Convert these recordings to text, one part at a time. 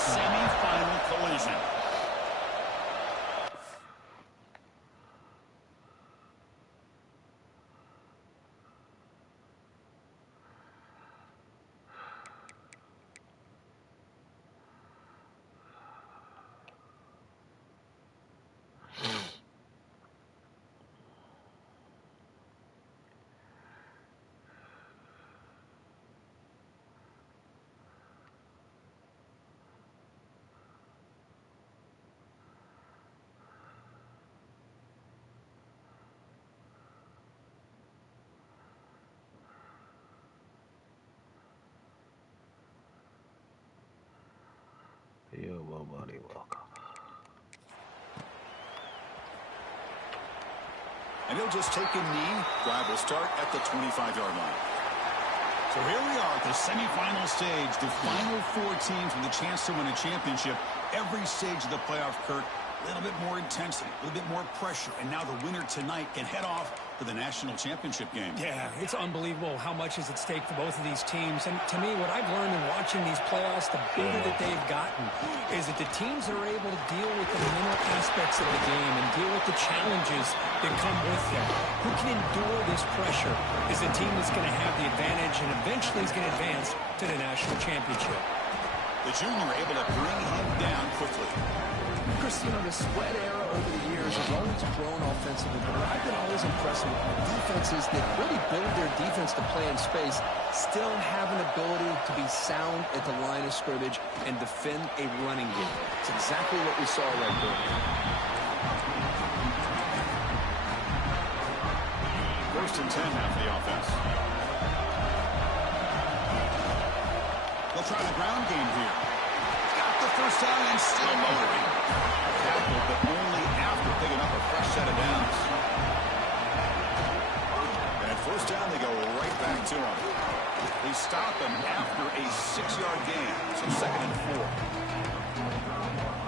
semifinal collision. Yo, MoMoney, welcome. And he'll just take a knee. Drive will start at the 25-yard line. So here we are at the semifinal stage. The final four teams with a chance to win a championship. Every stage of the playoff, Kirk, a little bit more intensity, a little bit more pressure. And now the winner tonight can head off to the national championship game. Yeah, it's unbelievable how much is at stake for both of these teams. And to me, what I've learned in watching these playoffs, the bigger that they've gotten, is that the teams that are able to deal with the mental aspects of the game and deal with the challenges that come with them, who can endure this pressure, is the team that's going to have the advantage and eventually is going to advance to the national championship. The junior able to bring him down quickly. Chris, you know, the spread era over the years has always grown offensively, but what I've been always impressed with defenses that really build their defense to play in space still have an ability to be sound at the line of scrimmage and defend a running game. It's exactly what we saw right there. First and 10 now for the offense. They'll try the ground game here. Got the first down and still motoring. Tackle, but only after picking up a fresh set of downs. And at first down, they go right back to him. They stop him after a 6-yard gain, so 2nd and 4.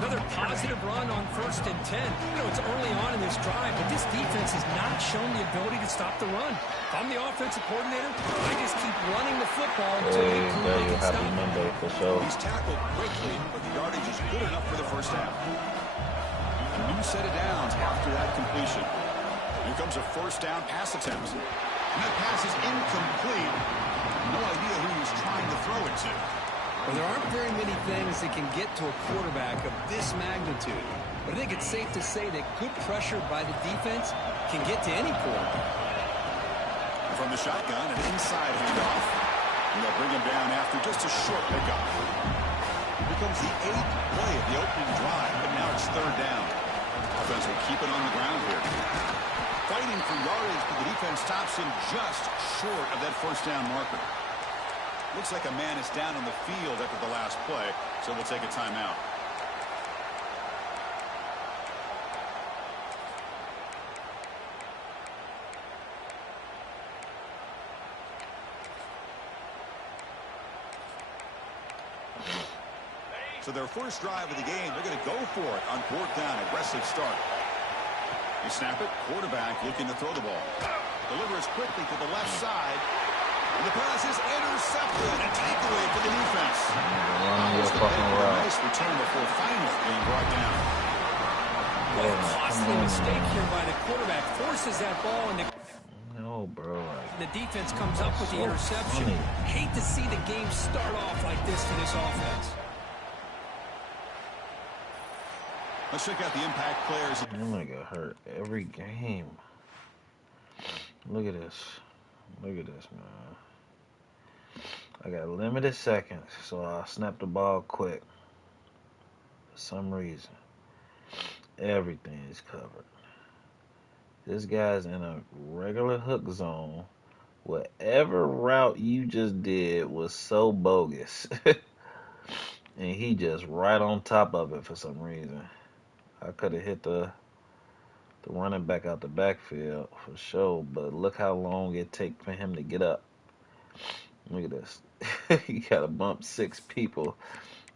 Another positive run on 1st and 10. You know, it's early on in this drive, but this defense has not shown the ability to stop the run. If I'm the offensive coordinator, I just keep running the football until they can stop. Monday for sure. He's tackled quickly, but the yardage is good enough for the first half. A new set of downs after that completion. Here comes a first down pass attempt. And that pass is incomplete. No idea who he's trying to throw it to. Well, there aren't very many things that can get to a quarterback of this magnitude. But I think it's safe to say that good pressure by the defense can get to any quarterback. From the shotgun, an inside handoff. And they'll bring him down after just a short pickup. It becomes the 8th play of the opening drive, but now it's 3rd down. Offense will keep it on the ground here. Fighting for yardage, but the defense stops him just short of that first down marker. Looks like a man is down on the field after the last play, so we'll take a timeout. So their first drive of the game, they're going to go for it on 4th down, aggressive start. You snap it, quarterback looking to throw the ball. Delivers quickly to the left side. And the pass is intercepted. A takeaway for the defense. Nice return before finally being brought down. Well, costly mistake here by the quarterback. Forces that ball, and No, bro. the defense comes up with the interception. Hate to see the game start off like this for this offense. Let's check out the impact players. I'm gonna get hurt every game. Look at this. Look at this, man. I got limited seconds, so I'll snap the ball quick. For some reason, everything is covered. This guy's in a regular hook zone. Whatever route you just did was so bogus. And he just right on top of it for some reason. I could have hit the running back out the backfield for sure, but look how long it take for him to get up. Look at this. He got to bump 6 people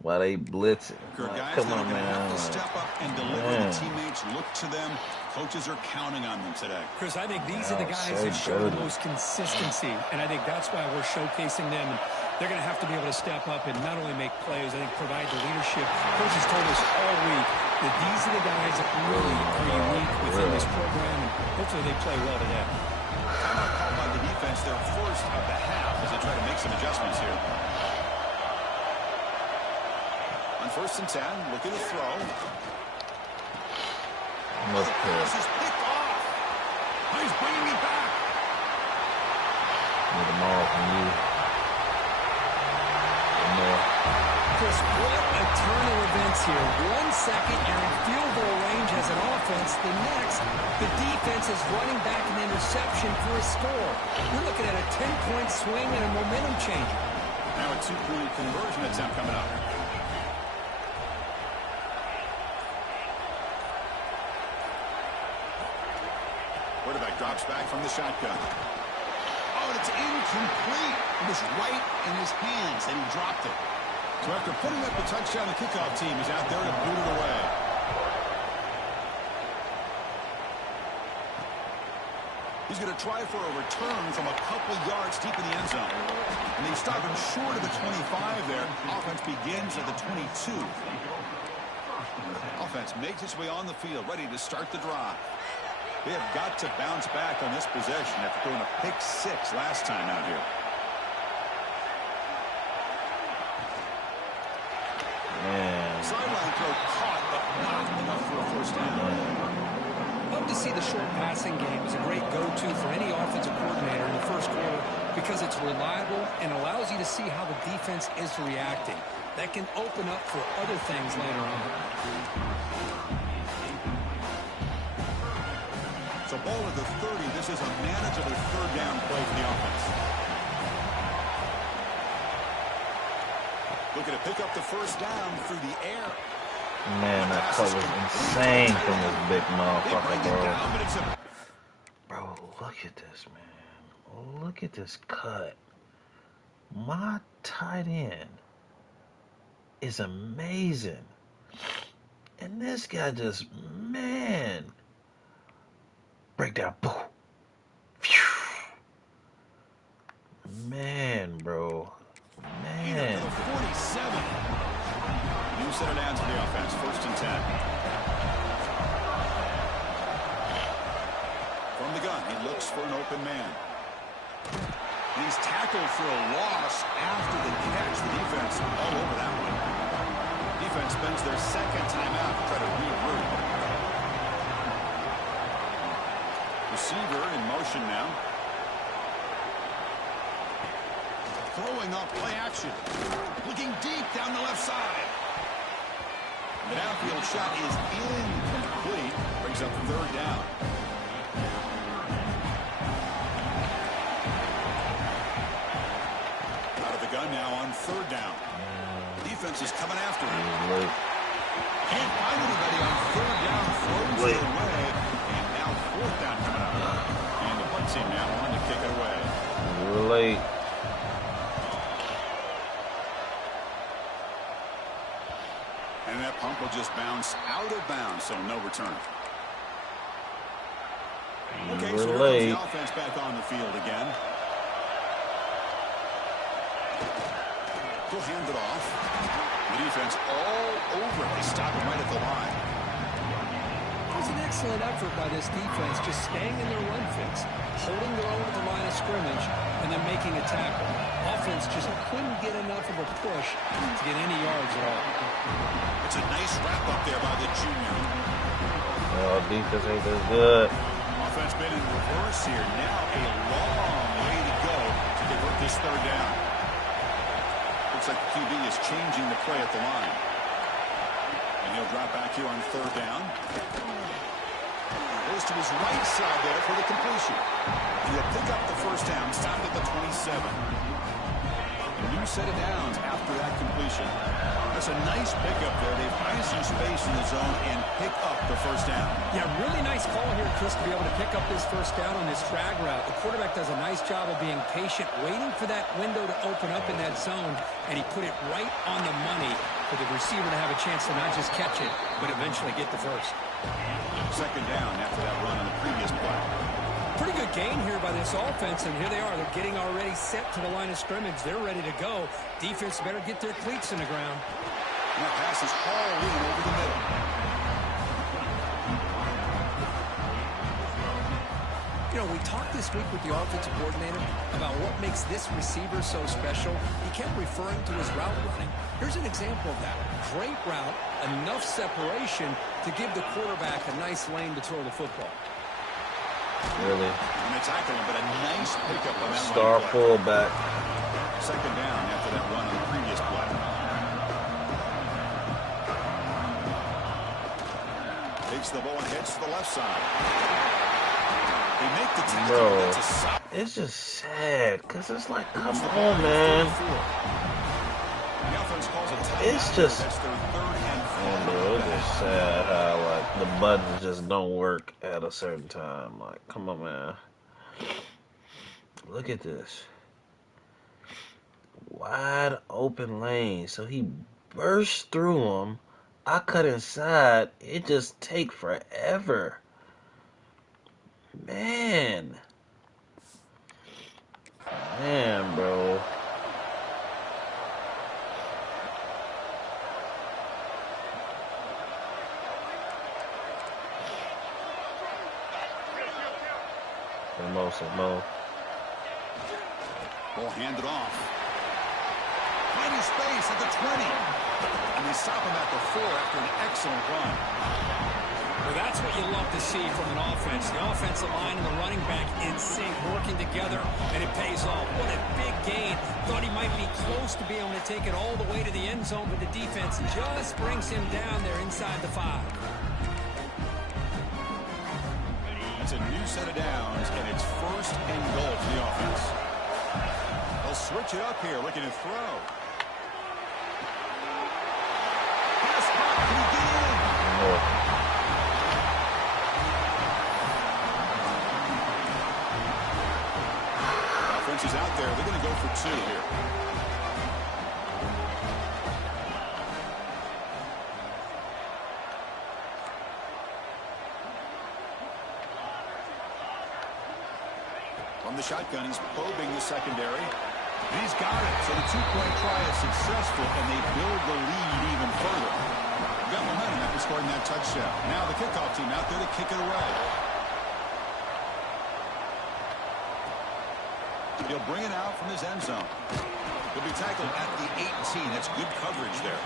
while they blitzing. Guys Come that on, are going to have man. to step up and deliver. The teammates look to them. Coaches are counting on them today. Chris, I think these are the guys that show the most consistency, and I think that's why we're showcasing them. And They're going to have to be able to step up and not only make plays, I think provide the leadership. Coach has told us all week that these are the guys that really are unique within this program, and hopefully they play well today. Timeout called by the defense, their first of the half, as they try to make some adjustments here. On 1st and 10, looking to throw. The pass is picked off. He's bringing it back. Need them all from you. Chris, what a turn of events here. 1 second, you're in field goal range as an offense. The next, the defense is running back an interception for a score. You're looking at a 10-point swing and a momentum changer. Now a 2-point conversion attempt coming up. Quarterback drops back from the shotgun. Oh, and it's incomplete. It was right in his hands, and he dropped it. So after putting up the touchdown, the kickoff team is out there to boot it away. He's going to try for a return from a couple yards deep in the end zone. And they stop him short of the 25 there. Offense begins at the 22. Offense makes its way on the field, ready to start the drive. They have got to bounce back on this possession after throwing a pick 6 last time out here. Man. Sideline throw caught, but not enough for a first down. Love to see the short passing game is a great go-to for any offensive coordinator in the first quarter because it's reliable and allows you to see how the defense is reacting. That can open up for other things later on. So ball at the 30. This is a manageable third down play for the offense. Looking to pick up the first down through the air. Man, that cut was insane from this big motherfucker, bro. Bro, look at this, man. Look at this cut. My tight end is amazing. And this guy just, man. Breakdown. Boom. Man, bro. Man. 47. New set of downs for the offense. 1st and 10. From the gun, he looks for an open man. He's tackled for a loss after the catch. The defense all over that one. Defense spends their second timeout to try to regroup. Receiver in motion now. Throwing up play action. Looking deep down the left side. The downfield shot is incomplete. Brings up 3rd down. Out of the gun now on 3rd down. Defense is coming after him. Can't find anybody on 3rd down. Throws it away. And now 4th down coming up. And the punt team now on to kick it away. We're late. And that pump will just bounce out of bounds, so no return. Okay, so here comes the offense back on the field again. He'll hand it off. The defense all over it. They stop him right at the line. It was an excellent effort by this defense, just staying in their run fix, holding their own at the line of scrimmage, and then making a tackle. Offense just couldn't get enough of a push to get any yards at all. It's a nice wrap up there by the junior. Oh, defense ain't that good. Offense been in reverse here. Now a long way to go to convert this 3rd down. Looks like the QB is changing the play at the line. And he'll drop back here on 3rd down. Goes to his right side there for the completion. And he'll pick up the 1st down, stopped at the 27. A new set of downs after that completion. That's a nice pickup there. They find some space in the zone and pick up the 1st down. Yeah, really nice call here, Chris, to be able to pick up this 1st down on this drag route. The quarterback does a nice job of being patient, waiting for that window to open up in that zone, and he put it right on the money for the receiver to have a chance to not just catch it, but eventually get the 1st. 2nd down after that run on the previous play. Pretty good gain here by this offense, and here they are. They're getting already set to the line of scrimmage. They're ready to go. Defense better get their cleats in the ground. And that pass is hauled in over the middle. You know, we talked this week with the offensive coordinator about what makes this receiver so special. He kept referring to his route running. Here's an example of that. Great route, enough separation to give the quarterback a nice lane to throw the football. Really? And they tackle him, but a nice pickup on that star fullback. Second down after that run on the previous play. Takes the ball and heads to the left side. They make the tackle. Bro, it's just sad because it's like, come on, man. The offense calls a timeout. It's just, That's their third and man, bro, it's just sad how like the buttons just don't work at a certain time. Like, come on, man. Look at this. Wide open lane. So he burst through them. I cut inside. It just take forever. Man, bro. Mo. Ball handed off. Finding space at the 20. And they stop him at the 4 after an excellent run. Well, that's what you love to see from an offense. The offensive line and the running back in sync, working together, and it pays off. What a big gain. Thought he might be close to being able to take it all the way to the end zone, but the defense just brings him down there inside the 5. It's a new set of downs, and it's first and goal for the offense. They'll switch it up here, looking to throw. Pass caught. Can he get in? Offense is out there. They're going to go for 2 here. From the shotgun, he's probing the secondary. And he's got it. So the 2-point try is successful, and they build the lead even further. Got momentum after scoring that touchdown. Now the kickoff team out there to kick it away. He'll bring it out from his end zone. He'll be tackled at the 18. That's good coverage there.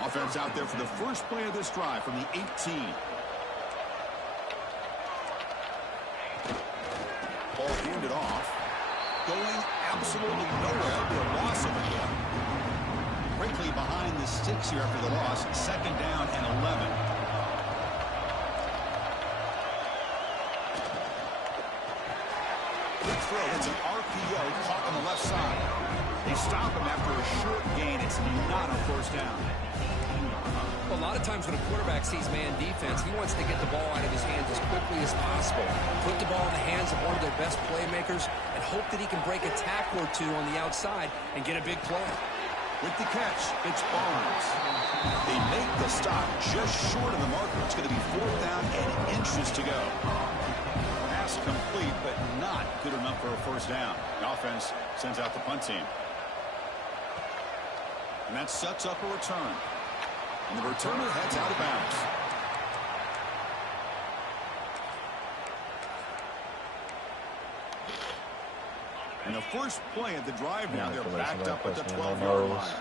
Offense out there for the first play of this drive from the 18. Ball handed off. Going absolutely nowhere after a loss of it. Quickly behind the sticks here after the loss. Second down and 11. Good throw. It's an RPO caught on the left side. They stop him after a short gain. It's not a first down. Well, a lot of times when a quarterback sees man defense, he wants to get the ball out of his hands as quickly as possible. Put the ball in the hands of one of their best playmakers and hope that he can break a tackle or 2 on the outside and get a big play. With the catch, it's Barnes. They make the stop just short of the marker. It's going to be 4th down and inches to go. Pass complete, but not good enough for a first down. The offense sends out the punt team. And that sets up a return. And the returner heads out of bounds. And the first play of the drive now, they're backed up at the 12-yard line.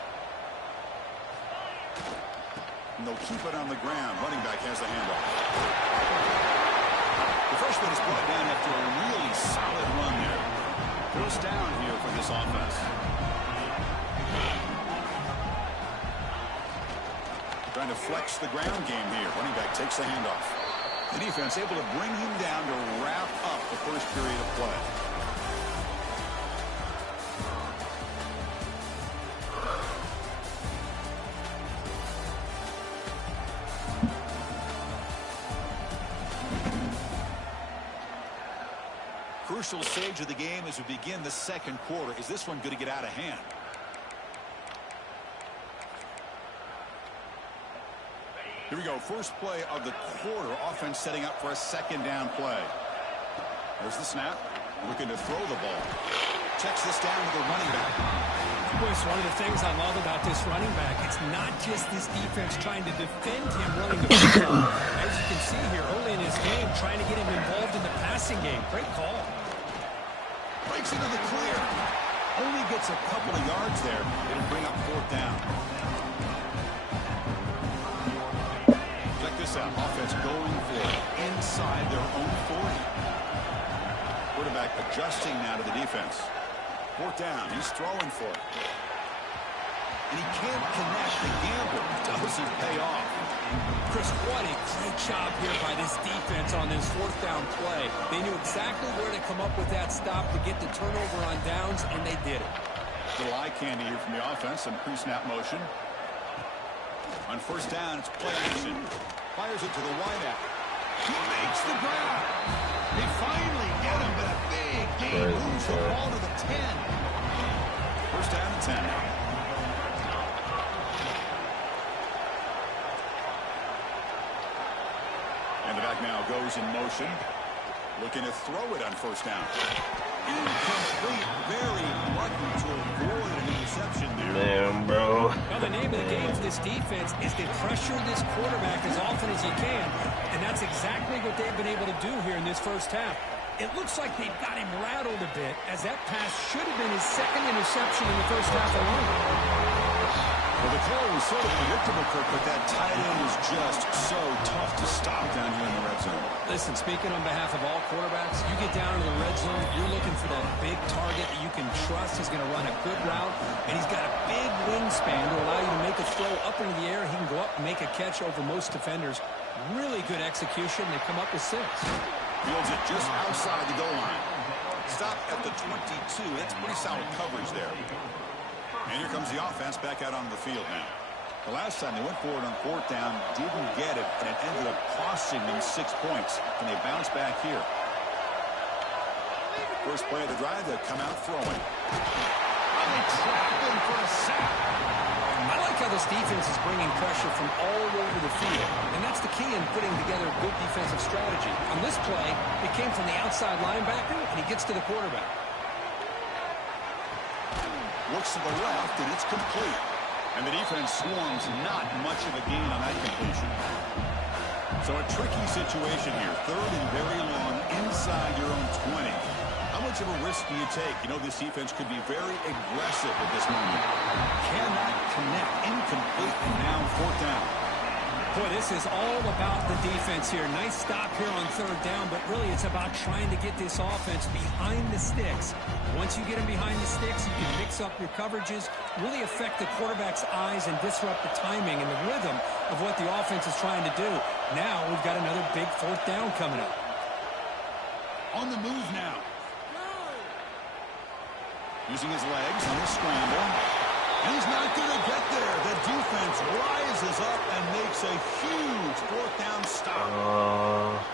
And they'll keep it on the ground. Running back has the handoff. The freshman is brought down after a really solid run there. First down here for this offense. Trying to flex the ground game here. Running back takes the handoff. The defense able to bring him down to wrap up the first period of play. Crucial stage of the game as we begin the second quarter. Is this one going to get out of hand? Here we go. First play of the quarter. Offense setting up for a second down play. There's the snap. Looking to throw the ball. Checks this down to the running back. Boys, one of the things I love about this running back, it's not just this defense trying to defend him running the football. As you can see here early in his game, trying to get him involved in the passing game. Great call. Breaks into the clear. Only gets a couple of yards there. It'll bring up fourth down. Check this out. Offense going for it inside their own 40. Quarterback adjusting now to the defense. Fourth down. He's throwing for it. And he can't connect. The gamble doesn't pay off. Chris, what a great job here by this defense on this fourth down play. They knew exactly where to come up with that stop to get the turnover on downs, and they did it. Little eye candy here from the offense. Some pre-snap motion. On first down, it's play action. Fires it to the wideout. He makes the grab. They finally get him, but a big gain moves the ball to the 10. First down and 10. And the back now goes in motion. Looking to throw it on first down. Incomplete. Very lucky to avoid an interception there. Damn, bro. Well, the name of the game for this defense is to pressure this quarterback as often as you can. And that's exactly what they've been able to do here in this first half. It looks like they've got him rattled a bit, as that pass should have been his second interception in the first half alone. Well, the call was sort of predictable, Kirk, but that tight end was just so tough to stop down here in the red zone. Listen, speaking on behalf of all quarterbacks, you get down to the red zone, you're looking for that big target that you can trust is going to run a good route, and he's got a big wingspan to allow you to make a throw up into the air. He can go up and make a catch over most defenders. Really good execution. They come up with 6. Fields it just outside the goal line. Stop at the 22. That's pretty solid coverage there. And here comes the offense back out onto the field now. The last time they went forward on fourth down, didn't get it, and it ended up costing them 6 points. And they bounce back here. First play of the drive, they come out throwing. Oh, they trap him for a sack. I like how this defense is bringing pressure from all over the field. And that's the key in putting together a good defensive strategy. On this play, it came from the outside linebacker, and he gets to the quarterback. Looks to the left, and it's complete. And the defense swarms not much of a gain on that completion. So a tricky situation here. Third and very long inside your own 20. How much of a risk do you take? You know, this defense could be very aggressive at this moment. Cannot connect. Incomplete, and now fourth down. Boy, this is all about the defense here. Nice stop here on third down, but really it's about trying to get this offense behind the sticks. Once you get them behind the sticks, you can mix up your coverages, really affect the quarterback's eyes and disrupt the timing and the rhythm of what the offense is trying to do. Now we've got another big fourth down coming up. On the move now. Using his legs on the scramble. And he's not going to get there. The defense rises up and makes a huge fourth down stop.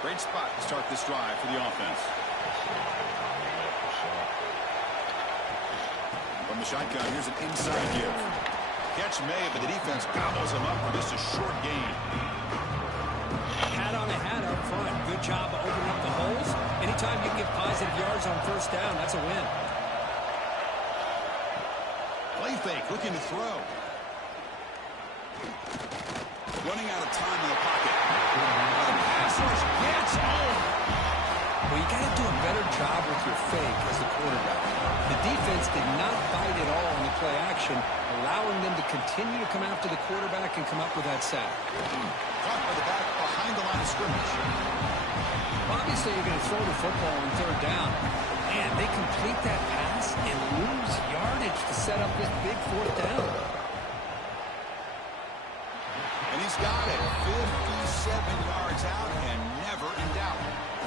Great spot to start this drive for the offense. From the shotgun, here's an inside give. Catch made, but the defense gobbles him up for just a short gain. Hat on a hat up front. Good job of opening up the holes. Anytime you can get positive yards on first down, that's a win. Play fake, looking to throw. Running out of time in the pocket. The pass rush gets home. Well, you got to do a better job with your fake as a quarterback. The defense did not bite at all on the play action, allowing them to continue to come after the quarterback and come up with that sack. Caught by the back behind the line of scrimmage. Obviously, you're going to throw the football on third down. And they complete that pass and lose yardage to set up this big fourth down. And he's got it. 57 yards out and never in doubt.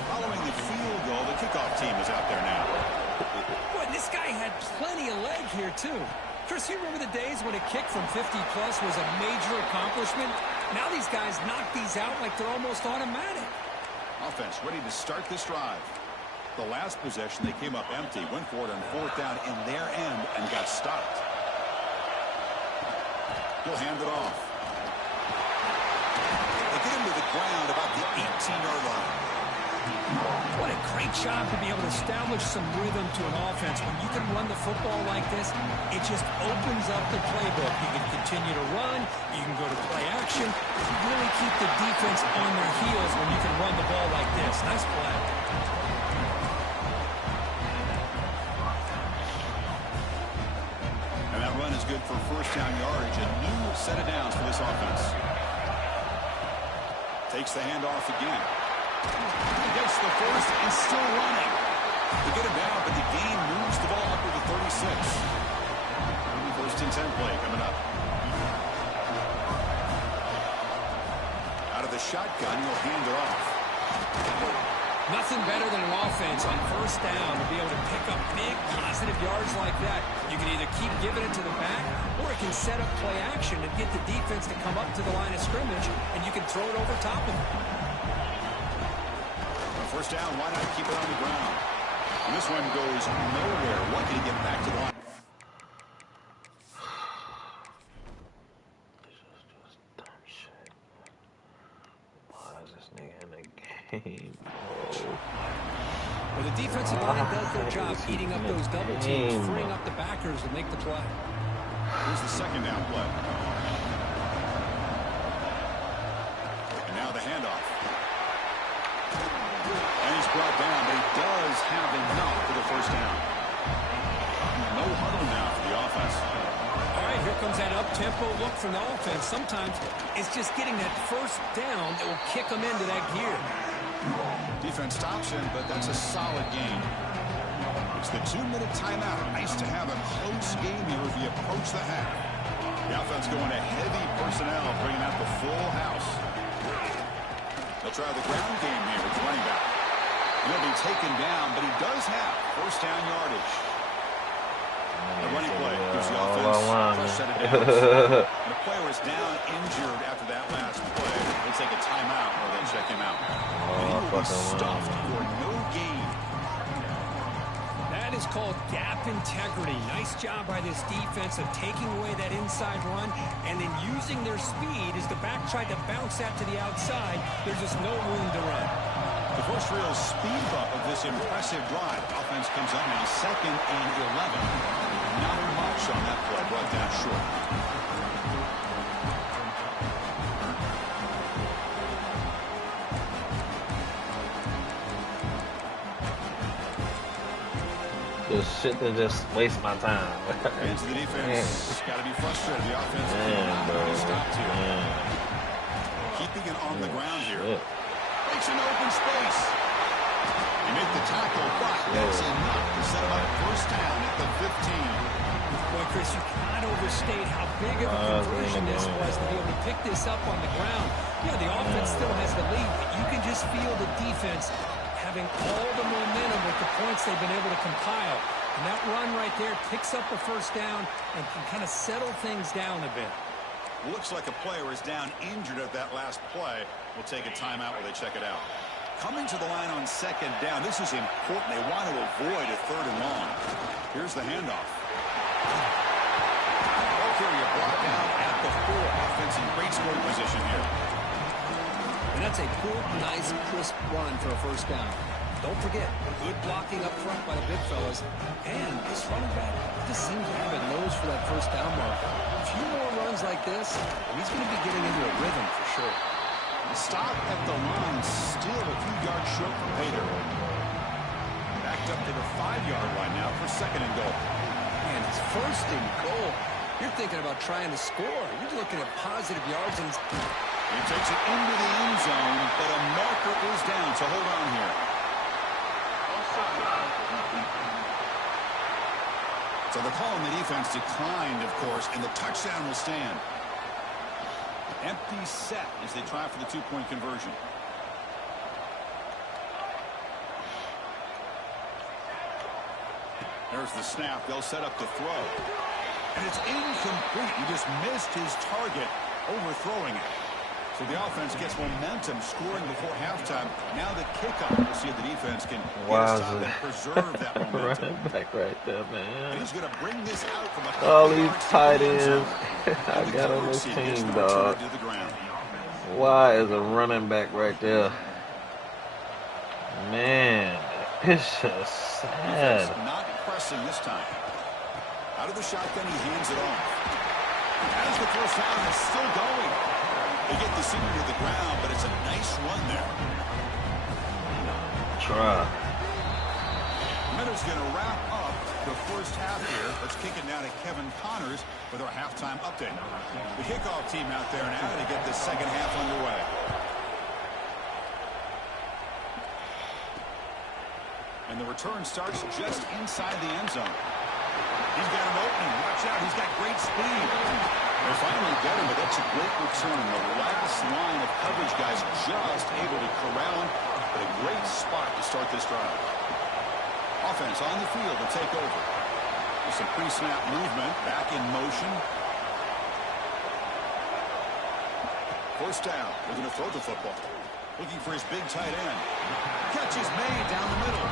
Following the field goal, the kickoff team is out there now. Boy, this guy had plenty of leg here, too. Chris, you remember the days when a kick from 50-plus was a major accomplishment? Now these guys knock these out like they're almost automatic. Offense ready to start this drive. The last possession, they came up empty, went for it on fourth down in their end and got stopped. He'll hand it off. ground about the 18-yard line. What a great job to be able to establish some rhythm to an offense. When you can run the football like this, it just opens up the playbook. You can continue to run. You can go to play action. You really keep the defense on their heels when you can run the ball like this. Nice play. And that run is good for first down yardage. A new set of downs for this offense. Takes the handoff again. Gets the first and still running. They get him down, but the gain moves the ball up to the 36. First and 10 play coming up. Out of the shotgun, he'll hand it off. Nothing better than an offense on first down to be able to pick up big positive yards like that. You can either keep giving it to the back, or it can set up play action and get the defense to come up to the line of scrimmage, and you can throw it over top of them. First down, why not keep it on the ground? And this one goes nowhere. What can he get back to the line? This is just dumb shit. Why is this nigga in the game, bro? Well, the defensive line does their job eating up those double teams, freeing up the backers to make the play. Here's the second down play. And now the handoff. And he's brought down, but he does have enough for the first down. No huddle now for the offense. All right, here comes that up-tempo look from the offense. Sometimes it's just getting that first down that will kick them into that gear. Defense stops him, but that's a solid game. It's the 2-minute timeout. Nice to have a close game here as we approach the half. The offense going to heavy personnel, bringing out the full house. They'll try the ground game here with the running back. He'll be taken down, but he does have first down yardage. The running play gives the offense fresh set of downs. The player is down injured after that last play. They take a timeout or they check him out. And he will be stuffed for no gain. That is called gap integrity. Nice job by this defense of taking away that inside run and then using their speed as the back tried to bounce that to the outside. There's just no room to run. The first real speed bump of this impressive drive. Offense comes up now 2nd and 11. Not much on that play, brought down short. Just shit to just waste my time. Hands to the defense. Got to be frustrated. The offense is stopped here. Keeping it on the ground here. Breaks into open space. They make the tackle, but that's enough to set him up first down at the 15. Boy, Chris, you cannot overstate how big of a conversion this was to be able to pick this up on the ground. Yeah, the offense still has the lead, but you can just feel the defense having all the momentum with the points they've been able to compile. And that run right there picks up a first down and can kind of settle things down a bit. Looks like a player is down injured at that last play. We'll take a timeout while they check it out. Coming to the line on second down. This is important. They want to avoid a 3rd and long. Here's the handoff. Okay, you're brought down at the 4. Offense in great scoring position here. And that's a good, nice, crisp run for a first down. Don't forget, good blocking up front by the big fellas. And this running back just seems to have a nose for that first down marker. A few more runs like this, and he's going to be getting into a rhythm for sure. The stop at the line, still a few yards short from Bader. Backed up to the 5-yard line now for 2nd and goal. And it's 1st and goal. You're thinking about trying to score. You're looking at positive yards. And he takes it into the end zone, but a marker is down, so hold on here. So the call on the defense declined, of course, and the touchdown will stand. Empty set as they try for the 2-point conversion. There's the snap. They'll set up to throw. And it's incomplete. He just missed his target, overthrowing it. So the offense gets momentum, scoring before halftime. Now the kickoff. We'll see if the defense can get a stop and preserve that momentum. Right back right there, man. And he's going to bring this out from a all these tight ends I got on this team, dog. Why is a running back right there? Man, it's just sad. Not pressing this time. Out of the shotgun, he hands it off. As the first down is still going. They get the senior to the ground, but it's a nice run there. Try. Minutes going to wrap up the first half here. Let's kick it now to Kevin Connors with our halftime update. The kickoff team out there now to get this second half underway. And the return starts just inside the end zone. He's got him opening. Watch out. He's got great speed. They finally get him, but that's a great return. The last line of coverage guys just able to corral him. But a great spot to start this drive. Offense on the field to take over. With some pre-snap movement. Back in motion. First down. We're going to throw the football. Looking for his big tight end. Catch is made down the middle.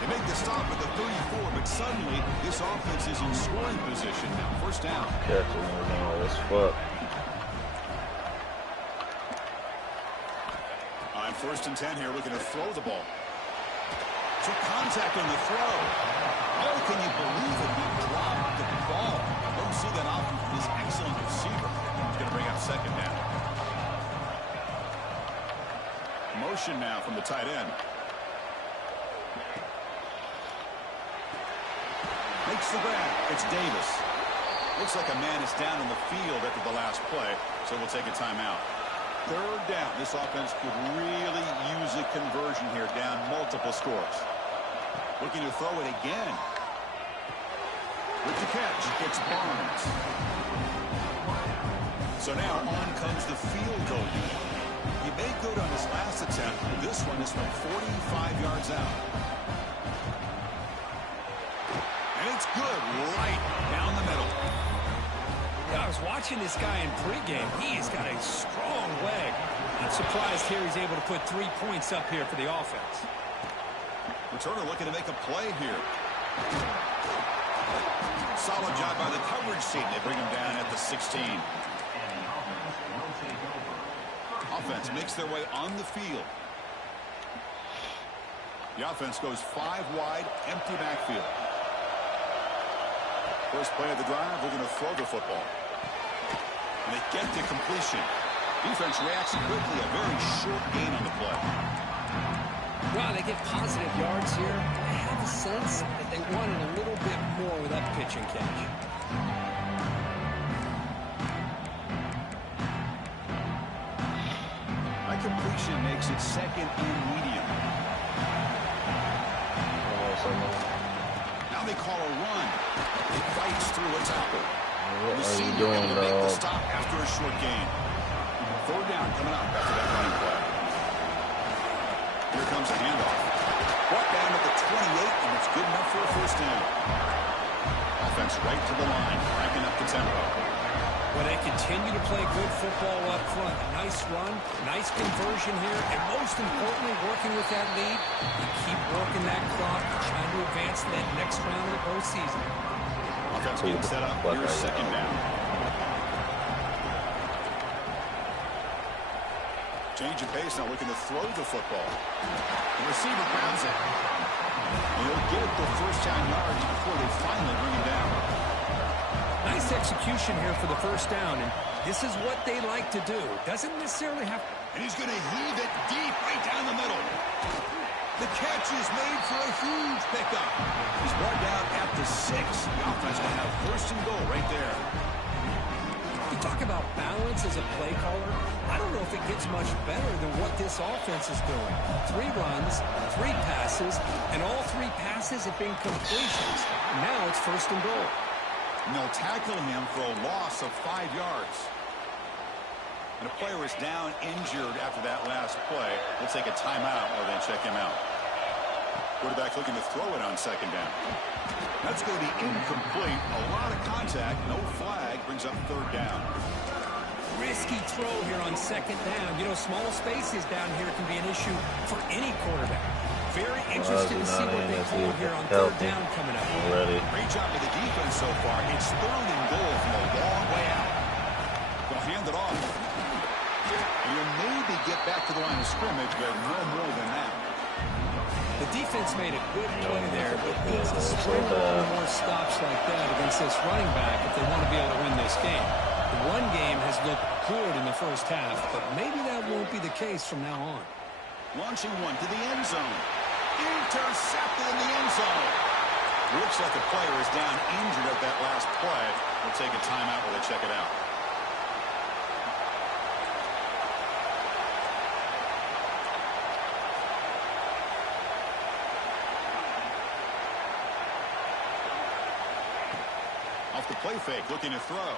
They make the stop at the 34, but suddenly this offense is in scoring position now. First down. Catch it, man. That's fuck. On first and 10 here, looking to throw the ball. Took contact on the throw. Oh, can you believe it? He dropped the ball. Don't see that often from this excellent receiver. He's going to bring up second down. Motion now from the tight end. Makes the grab. It's Davis. Looks like a man is down in the field after the last play, so we'll take a timeout. Third down. This offense could really use a conversion here, down multiple scores. Looking to throw it again. With the catch, it's Barnes. So now on comes the field goal. He made good on his last attempt. This one is from 45 yards out. And it's good right down the middle. Yeah, I was watching this guy in pregame. He's got a strong leg. I'm surprised here he's able to put 3 points up here for the offense. Returner looking to make a play here. Solid job by the coverage team. They bring him down at the 16. Offense makes their way on the field. The offense goes 5 wide, empty backfield. First play of the drive, we're going to throw the football. And they get the completion. Defense reacts quickly, a very short gain on the play. Wow, they get positive yards here. I have a sense that they wanted a little bit more with that pitch and catch. That completion makes it second and medium. Now they call a run. It fights through a tackle. What The are you senior doing, able to make the dog? stop after a short gain. Third down coming up after that running play. Here comes a handoff. Brought down at the 28, and it's good enough for a first down. Offense right to the line, cranking up the tempo. Well, they continue to play good football up front. Nice run, nice conversion here, and most importantly, working with that lead, you keep working that clock, trying to advance to that next round of the postseason. Offense getting set up. Here's second down. Change of pace now, looking to throw the football. The receiver grabs it. And he'll get the first down yards before they finally bring him down. Nice execution here for the first down, and this is what they like to do. Doesn't necessarily have... And he's going to heave it deep right down the middle. The catch is made for a huge pickup. He's brought down at the 6. The offense will have first and goal right there. You talk about balance as a play caller. I don't know if it gets much better than what this offense is doing. 3 runs, 3 passes, and all 3 passes have been completions. Now it's first and goal. And they'll tackle him for a loss of 5 yards. And a player is down injured after that last play. We'll take a timeout while they check him out. Quarterback looking to throw it on second down. That's going to be incomplete. A lot of contact, no flag, brings up third down. Risky throw here on second down. You know, small spaces down here can be an issue for any quarterback. Very interested to see what they call here on third down coming up. Already. Great job with the defense so far. It's third and goal from a long way out. They'll hand it off. The defense made a good play there, but needs to string a couple more stops like that against this running back if they want to be able to win this game. The run game has looked good in the first half, but maybe that won't be the case from now on. Launching one to the end zone. Intercepted in the end zone. Looks like the player is down injured at that last play. We'll take a timeout while they check it out. Off the play fake, looking to throw.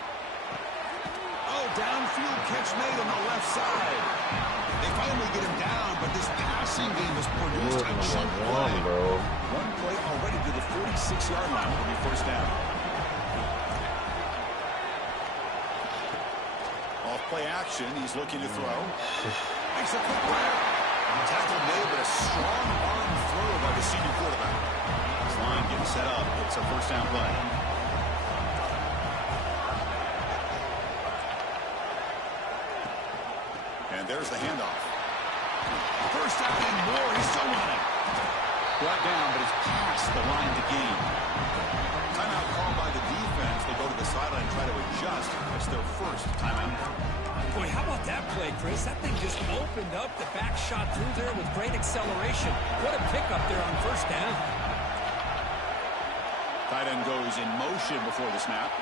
Oh, downfield catch made on the left side. They finally get him down, but this passing game has produced a chunk play. One play already to the 46-yard line will be first down. Off play action, he's looking to throw. Makes a quick grab. Tackle made, but a strong arm throw by the senior quarterback. His line getting set up. It's a first down play. And there's the handoff. First down and more. He's still running. Brought down, but it's past the line to gain. Timeout called by the defense. They go to the sideline and try to adjust. It's their first timeout. Boy, how about that play, Chris? That thing just opened up. The back shot through there with great acceleration. What a pickup there on first down. Tight end goes in motion before the snap.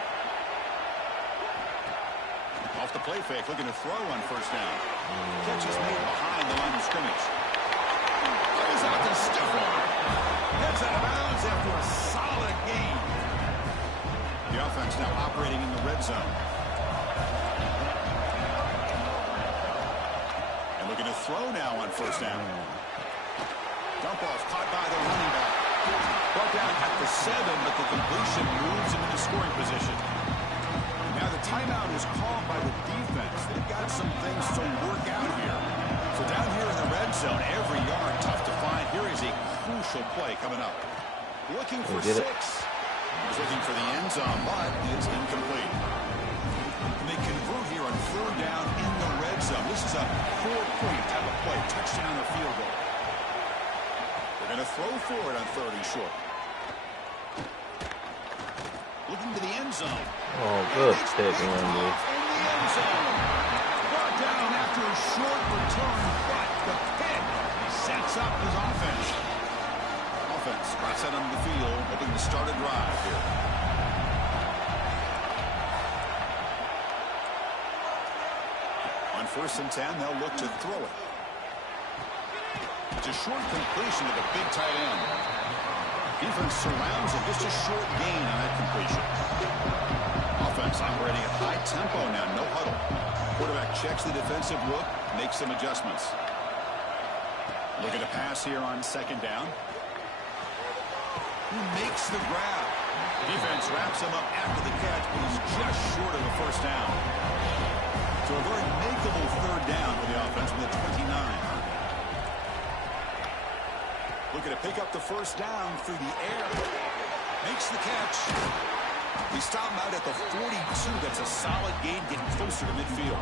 Off the play fake, looking to throw on first down. Catch is made behind the line of scrimmage. Goes out to Stifler. Heads out of bounds after a solid gain. The offense now operating in the red zone. And looking to throw now on first down. Dump off caught by the running back. Brought down at the 7, but the completion moves him into scoring position. Now the timeout is called by the defense. They've got some things to work out here. So down here in the red zone, every yard tough to find. Here is a crucial play coming up. Looking for 6. He's looking for the end zone, but it's incomplete. And they convert here on third down in the red zone. This is a 4-point type of play. Touchdown or field goal. They're going to throw for it on third and short. Looking to the end zone. Oh, good pick, Andy. Brought down after a short return, but the pick sets up his offense. Offense spots out on the field, hoping to start a drive here. On first and 10, they'll look to throw it. It's a short completion to the big tight end. Defense surrounds him. Just a short gain on that completion. Offense operating at high tempo now. No huddle. Quarterback checks the defensive look, makes some adjustments. Looking to pass here on second down. Who makes the grab? Defense wraps him up after the catch, but he's just short of the first down. So a very makeable third down for the offense with a 29. Looking to pick up the first down through the air. Makes the catch. He stopped out at the 42. That's a solid gain, getting closer to midfield.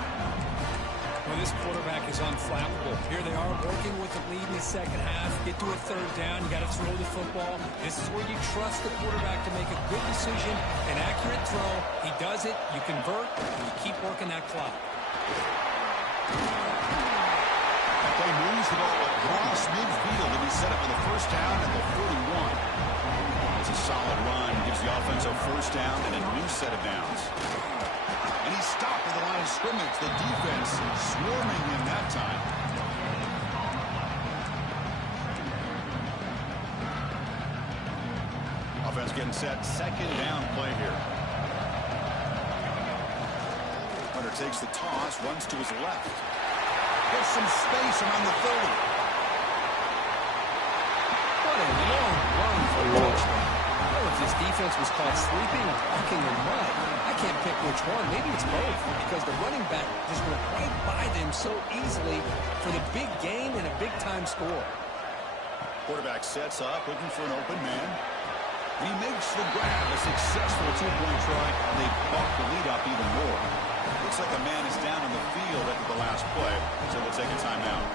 Well, this quarterback is unflappable. Here they are working with the lead in the second half. Get to a third down. You got to throw the football. This is where you trust the quarterback to make a good decision, an accurate throw. He does it. You convert, and you keep working that clock. They moves the ball across midfield to be set up for the first down at the 41. It's a solid run. Gives the offense a first down and a new set of downs. And he stopped at the line of scrimmage. The defense swarming him that time. Offense getting set. Second down play here. Hunter takes the toss, runs to his left. Gets some space around the 30. What a long run for a touchdown. I don't know if this defense was caught sleeping or walking in mud. I can't pick which one. Maybe it's both, because the running back just went right by them so easily for the big gain and a big-time score. Quarterback sets up, looking for an open man. He makes the grab, a successful two-point try, and they bump the lead up even more. Looks like a man is down on the field after the last play, so we'll take a timeout.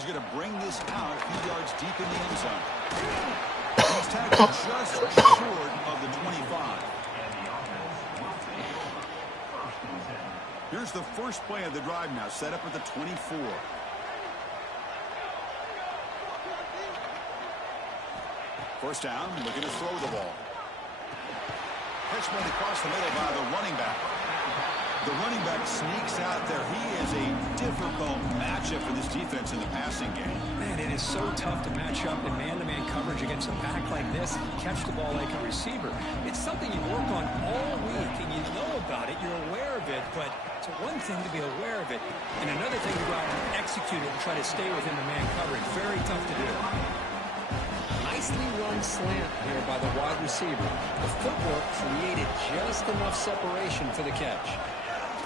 He's going to bring this out a few yards deep in the end zone. He's tackled just short of the 25. Here's the first play of the drive now, set up at the 24. First down, looking to throw the ball. Catch made across the middle by the running back. The running back sneaks out there. He is a difficult matchup for this defense in the passing game. Man, it is so tough to match up in man-to-man coverage against a back like this and catch the ball like a receiver. It's something you work on all week, and you know about it. You're aware of it, but it's one thing to be aware of it, and another thing to go out and execute it and try to stay within the man coverage. Very tough to do. Nicely run slant here by the wide receiver. The footwork created just enough separation for the catch.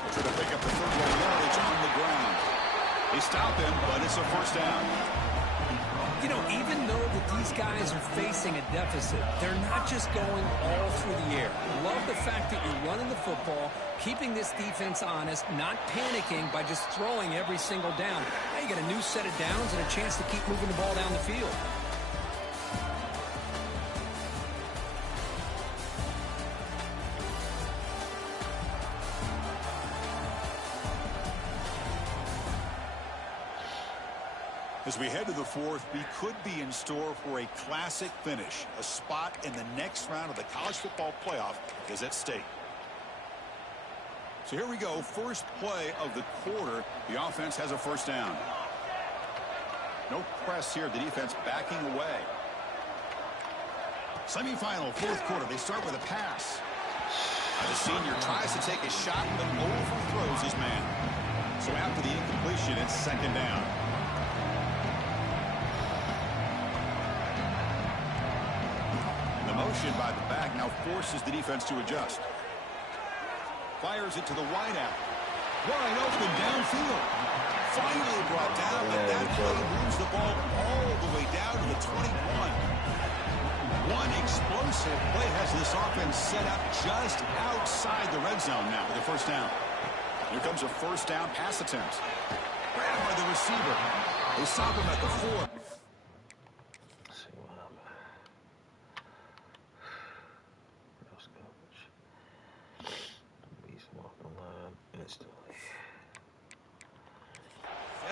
To pick up the football yardage on the ground. They stop him, but it's a first down. You know, even though that these guys are facing a deficit, they're not just going all through the air. Love the fact that you're running the football, keeping this defense honest, not panicking by just throwing every single down. Now you got a new set of downs and a chance to keep moving the ball down the field. As we head to the fourth, we could be in store for a classic finish. A spot in the next round of the college football playoff is at stake. So here we go. First play of the quarter. The offense has a first down. No press here. The defense backing away. Semifinal, fourth quarter. They start with a pass. The senior tries to take a shot but overthrows his man. So after the incompletion, it's second down. Motion by the back now forces the defense to adjust. Fires it to the wideout. Wide open downfield. Finally brought down, but that play moves the ball all the way down to the 21. One explosive play has this offense set up just outside the red zone now with the first down. Here comes a first down pass attempt. Grabbed by the receiver. They stop him at the 4.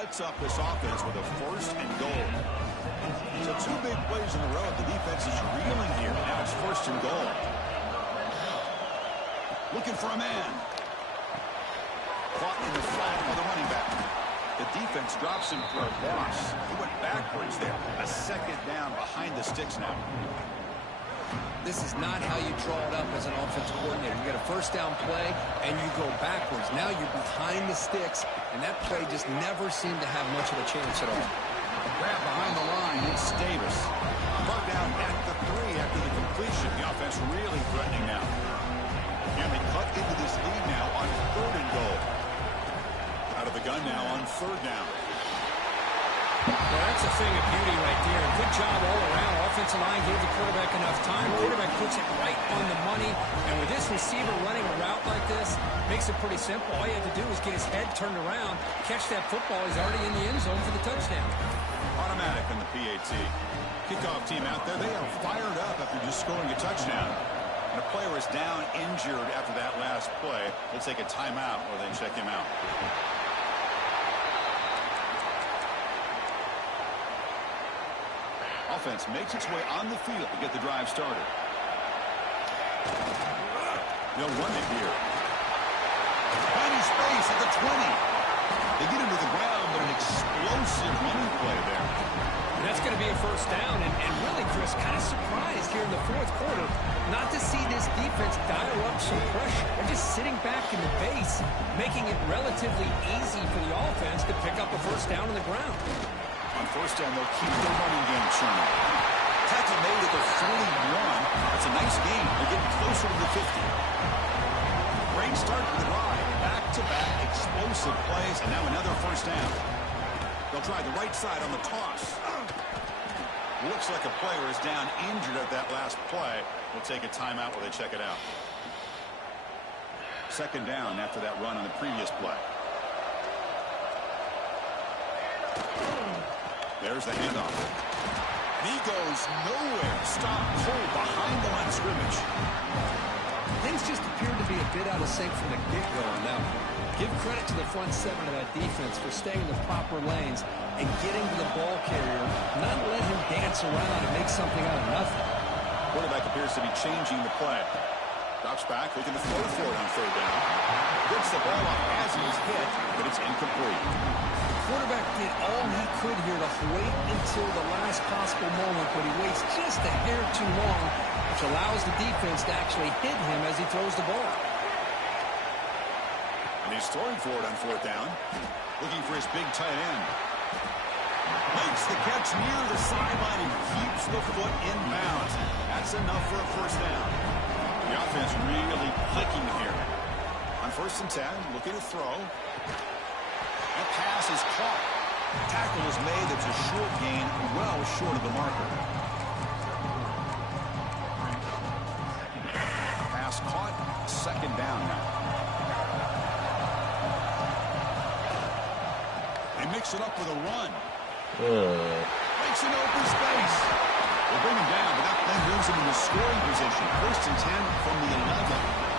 Sets up this offense with a first and goal. So two big plays in a row. The defense is reeling here. Now it's first and goal. Looking for a man. Caught in the flat by the running back. The defense drops him for a loss. He went backwards there. A second down behind the sticks now. This is not how you draw it up as an offensive coordinator. You got a first down play, and you go backwards. Now you're behind the sticks, and that play just never seemed to have much of a chance at all. Grab behind the line. It's Davis. Brought down at the 3 after the completion. The offense really threatening now. And they cut into this lead now on third and goal. Out of the gun now on third down. Well, that's a thing of beauty right there. Good job all around. Offensive line gave the quarterback enough time. Quarterback puts it right on the money. And with this receiver running a route like this, makes it pretty simple. All you have to do is get his head turned around, catch that football. He's already in the end zone for the touchdown. Automatic in the PAT. Kickoff team out there. They are fired up after just scoring a touchdown. And a player is down injured after that last play. They'll take a timeout or they check him out. Offense makes its way on the field to get the drive started. They'll run it here. Finding space at the 20. They get him to the ground, but an explosive running play there. And that's going to be a first down. And really, Chris, kind of surprised here in the fourth quarter not to see this defense dial up some pressure. They're just sitting back in the base, making it relatively easy for the offense to pick up a first down on the ground. On first down, they'll keep the running game churning. Tackle made at the 41. That's a nice gain. They're getting closer to the 50. Great start to the drive. Back-to-back explosive plays, and now another first down. They'll try the right side on the toss. Looks like a player is down injured at that last play. We'll take a timeout while they check it out. Second down after that run on the previous play. There's the handoff. And he goes nowhere. Stop cold behind the line of scrimmage. Things just appeared to be a bit out of sync from the get-go on that one. Give credit to the front seven of that defense for staying in the proper lanes and getting to the ball carrier, not let him dance around and make something out of nothing. Quarterback appears to be changing the play. Drops back, looking to throw for it on third down. Gets the ball off as he's hit, but it's incomplete. The quarterback did all he could here to wait until the last possible moment, but he waits just a hair too long, which allows the defense to actually hit him as he throws the ball. And he's throwing for it on fourth down, looking for his big tight end. Makes the catch near the sideline and keeps the foot in bounds. That's enough for a first down. The offense really clicking here. On 1st and 10, looking to throw. That pass is caught. Tackle is made. It's a short gain, well short of the marker. Pass caught. 2nd down now. They mix it up with a run. Makes an open space. They bring him down, but that then moves him into scoring position. 1st and 10 from the 11.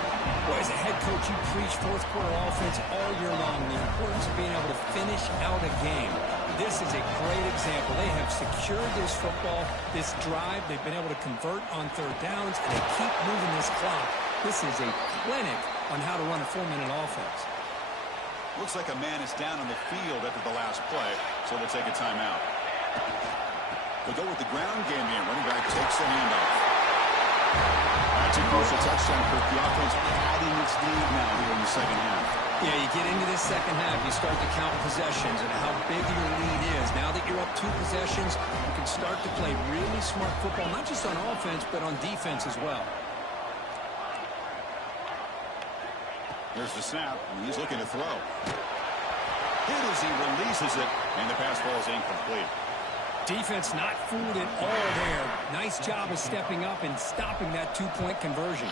Boy, as a head coach, you preach fourth quarter offense all year long. The importance of being able to finish out a game. This is a great example. They have secured this football, this drive. They've been able to convert on third downs, and they keep moving this clock. This is a clinic on how to run a 4-minute offense. Looks like a man is down on the field after the last play, so they'll take a timeout. They'll go with the ground game here. Running back takes the handoff. That's a crucial touchdown for the offense, padding its lead now here in the second half. Yeah, you get into this second half, you start to count possessions and how big your lead is. Now that you're up 2 possessions, you can start to play really smart football, not just on offense, but on defense as well. There's the snap, and he's looking to throw. Hit as he releases it, and the pass ball is incomplete. Defense not fooled at all there. Nice job of stepping up and stopping that 2-point conversion.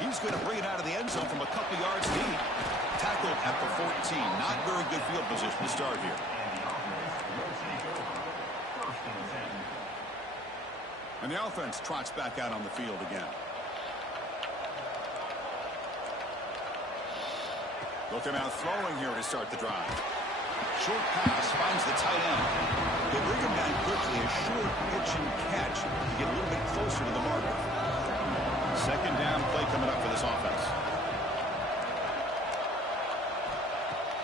He's going to bring it out of the end zone from a couple yards deep. Tackled at the 14. Not very good field position to start here. And the offense trots back out on the field again. They'll come out throwing here to start the drive. Short pass finds the tight end. They bring him down quickly. A short pitch and catch to get a little bit closer to the marker. 2nd down play coming up for this offense.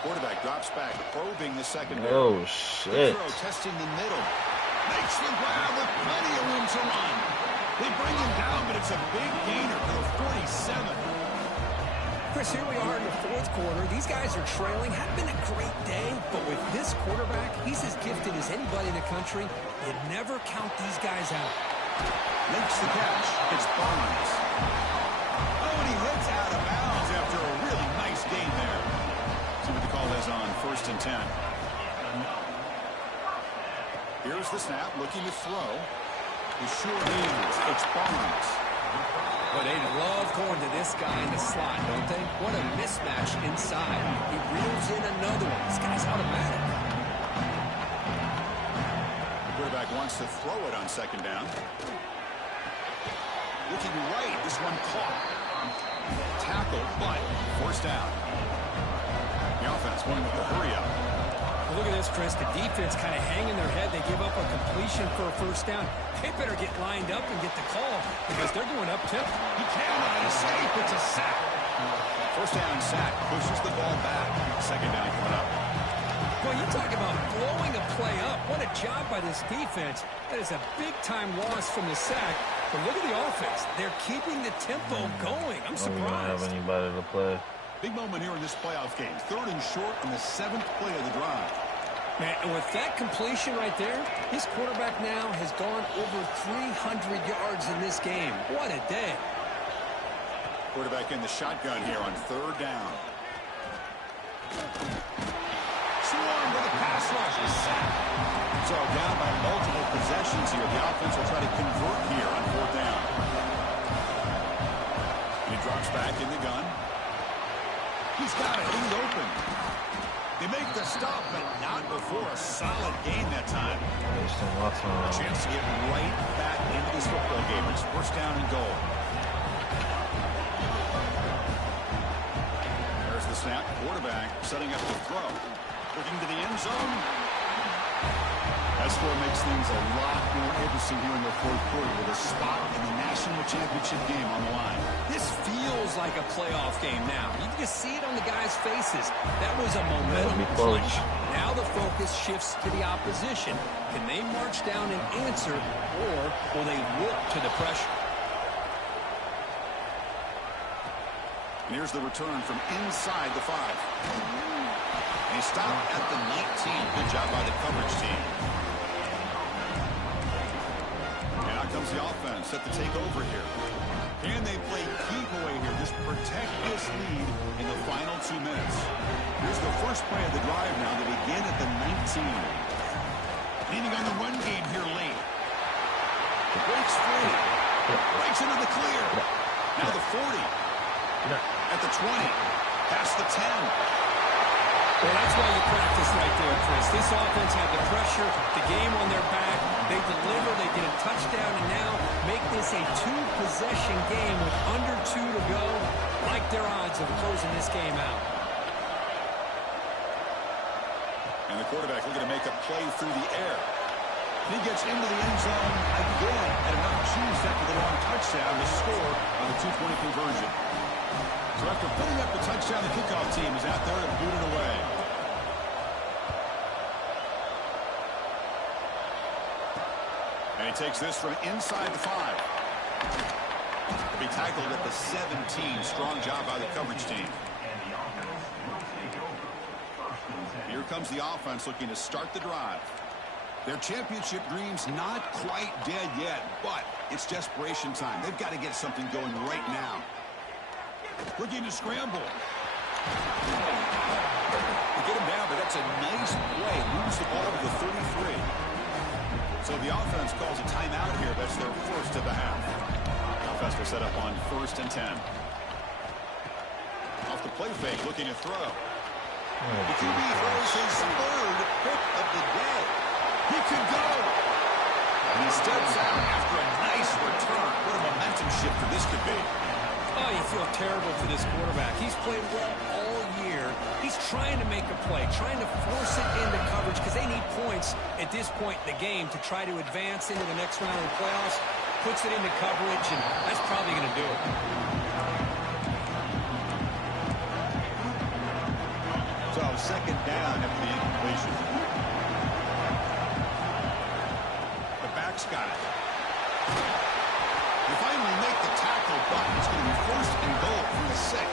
Quarterback drops back, probing the secondary. Oh, shit. Throw, testing the middle. Makes the grab with plenty of room to run. They bring him down, but it's a big gainer to the 47. Chris, here we are in the 4th quarter. These guys are trailing. Had been a great day, but with this quarterback, he's as gifted as anybody in the country. You never count these guys out. Makes the catch. It's Barnes. Oh, and he hits out of bounds after a really nice gain there. See what the call is on 1st and 10. Here's the snap, looking to throw. The sure hands. It's Barnes. But they love going to this guy in the slot, don't they? What a mismatch inside. He reels in another one. This guy's automatic. The quarterback wants to throw it on 2nd down. Looking right. This one caught. Tackle, but forced out. The offense going with the hurry up. Well, look at this, Chris. The defense kind of hanging their head. They give up a completion for a 1st down. They better get lined up and get the call because they're going up tempo. He cannot escape. It's a sack. 1st down sack. Pushes the ball back. 2nd down coming up. Well, you talk about blowing a play up. What a job by this defense. That is a big-time loss from the sack. But look at the offense. They're keeping the tempo going. I'm surprised. We don't have anybody to play. Big moment here in this playoff game. 3rd and short on the 7th play of the drive. Man, and with that completion right there, this quarterback now has gone over 300 yards in this game. What a day. Quarterback in the shotgun here on 3rd down. Swarmed with a pass rush. A sack. So down by multiple possessions here. The offense will try to convert here on 4th down. He drops back in the gun. He's got it. He's open. They make the stop, but not before a solid gain that time. Wasting lots of A chance to get right back into this football game. It's first down and goal. There's the snap. Quarterback setting up the throw. Looking to the end zone. That score makes things a lot more interesting here in the fourth quarter with a spot in the national championship game on the line. This feels like a playoff game now. You can just see it on the guys' faces. That was a momentum punch. Now the focus shifts to the opposition. Can they march down and answer, or will they look to the pressure? And here's the return from inside the 5. And he stopped at the 19. Good job by the coverage team. And out comes the offense set to take over here. Can they play keep away here? Just protect this lead in the final 2 minutes. Here's the first play of the drive now. They begin at the 19. Leaning on the run game here late. Breaks free. Breaks into the clear. Now the 40. At the 20. Past the 10. Well, that's why you practice right there, Chris. This offense had the pressure, the game on their back. They deliver, they get a touchdown, and now make this a 2-possession game with under 2 to go. Like their odds of closing this game out. And the quarterback looking to make a play through the air. He gets into the end zone again at enough juice after the long touchdown to score on the 2-point conversion. So after putting up the touchdown, the kickoff team is out there to boot it away. And he takes this from inside the 5. He'll be tackled at the 17. Strong job by the coverage team. Here comes the offense looking to start the drive. Their championship dreams not quite dead yet, but it's desperation time. They've got to get something going right now. Looking to scramble. They get him down, but that's a nice play. Moves the ball to the 33. So the offense calls a timeout here. That's their first of the half. Offense will set up on 1st and 10. Off the play fake, looking to throw. The QB throws his 3rd pick of the day. He could go. And he steps out after a nice return. What a momentum shifter this could be. Oh, you feel terrible for this quarterback. He's played well all year. He's trying to make a play, trying to force it into coverage because they need points at this point in the game to try to advance into the next round of the playoffs. Puts it into coverage, and that's probably going to do it. So 2nd down after the incompletion. The back's got it. They finally make the tackle, but it's going to be 1st and goal from the 6.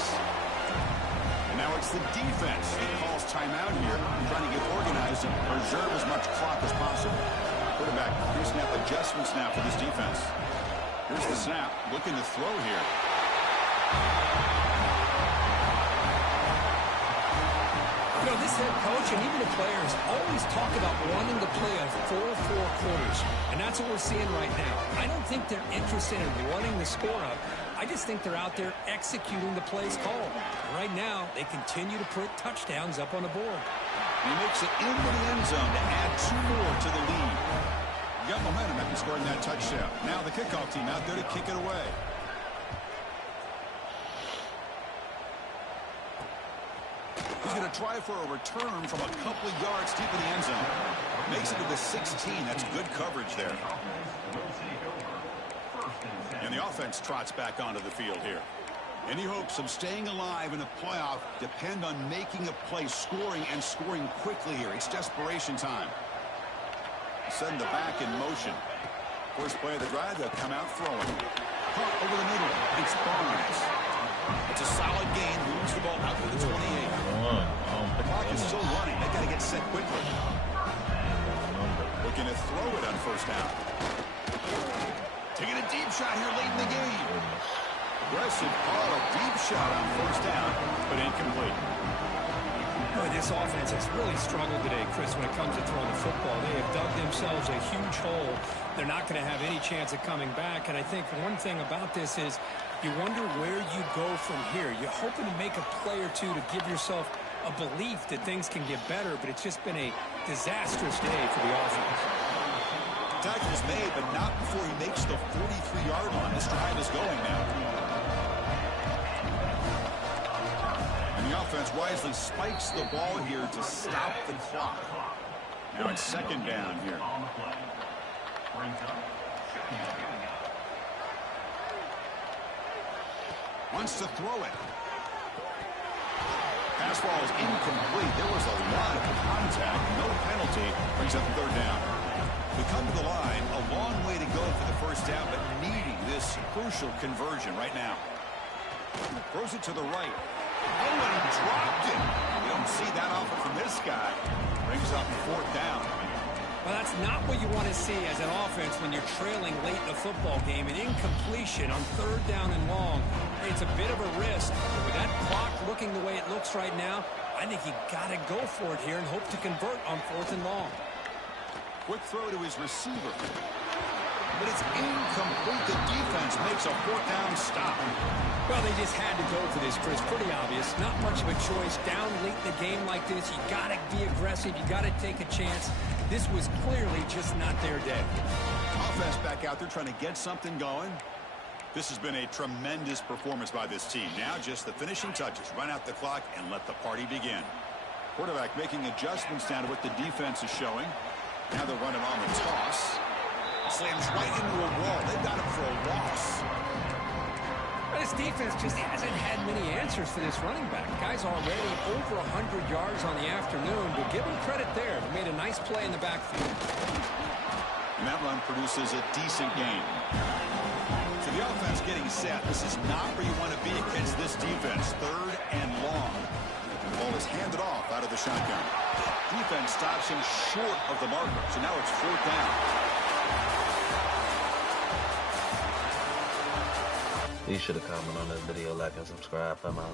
And now it's the defense. He calls timeout here, trying to get organized and preserve as much clock as possible. Quarterback, pre-snap adjustments now for this defense. Here's the snap, looking to throw here. You know, this head coach and even the players always talk about wanting to play a 4-4 quarters, and that's what we're seeing right now. I don't think they're interested in running the score up. I just think they're out there executing the plays called. Right now, they continue to put touchdowns up on the board. He makes it into the end zone to add 2 more to the lead. You got momentum after scoring that touchdown. Now the kickoff team out there to kick it away. He's going to try for a return from a couple of yards deep in the end zone. Makes it to the 16. That's good coverage there. And the offense trots back onto the field here. Any hopes of staying alive in a playoff depend on making a play, scoring, and scoring quickly here. It's desperation time. Send the back in motion. First play of the drive, they'll come out throwing. Caught over the middle. It's Barnes. It's a solid gain. Moves the ball out to the 28. The clock is still running. They got to get set quickly. Looking to throw it on 1st down. Taking a deep shot here late in the game. Aggressive call, a deep shot on 1st down, but incomplete. Boy, this offense has really struggled today, Chris, when it comes to throwing the football. They have dug themselves a huge hole. They're not going to have any chance of coming back. And I think one thing about this is you wonder where you go from here. You're hoping to make a play or two to give yourself a belief that things can get better, but it's just been a disastrous day for the offense. Tackle is made, but not before he makes the 43-yard line. This drive is going now. And the offense wisely spikes the ball here to stop the clock. Now it's second down here. Wants to throw it. Pass ball is incomplete. There was a lot of contact. No penalty. Brings up third down. We come to the line. A long way to go for the first down, but needing this crucial conversion right now. Throws it to the right. Oh, and he dropped it. You don't see that often from this guy. Brings up fourth down. Well, that's not what you want to see as an offense when you're trailing late in a football game. An incompletion on third down and long. It's a bit of a risk. But with that clock looking the way it looks right now, I think you got to go for it here and hope to convert on fourth and long. Quick throw to his receiver. But it's incomplete. The defense makes a fourth down stop. Well, they just had to go for this, Chris. Pretty obvious. Not much of a choice. Down late in the game like this, you got to be aggressive. You got to take a chance. This was clearly just not their day. Offense back out there trying to get something going. This has been a tremendous performance by this team. Now just the finishing touches. Run out the clock and let the party begin. Quarterback making adjustments down to what the defense is showing. Now they're running on the toss. Slams right into a wall. They've got him for a loss. This defense just hasn't had many answers for this running back. Guy's already over 100 yards on the afternoon, but give him credit there. He made a nice play in the backfield. And that run produces a decent gain. So the offense getting set. This is not where you want to be against this defense. Third and long. The ball is handed off out of the shotgun. Defense stops him short of the marker. So now it's fourth down. You should have commented on this video, like and subscribe. I'm out.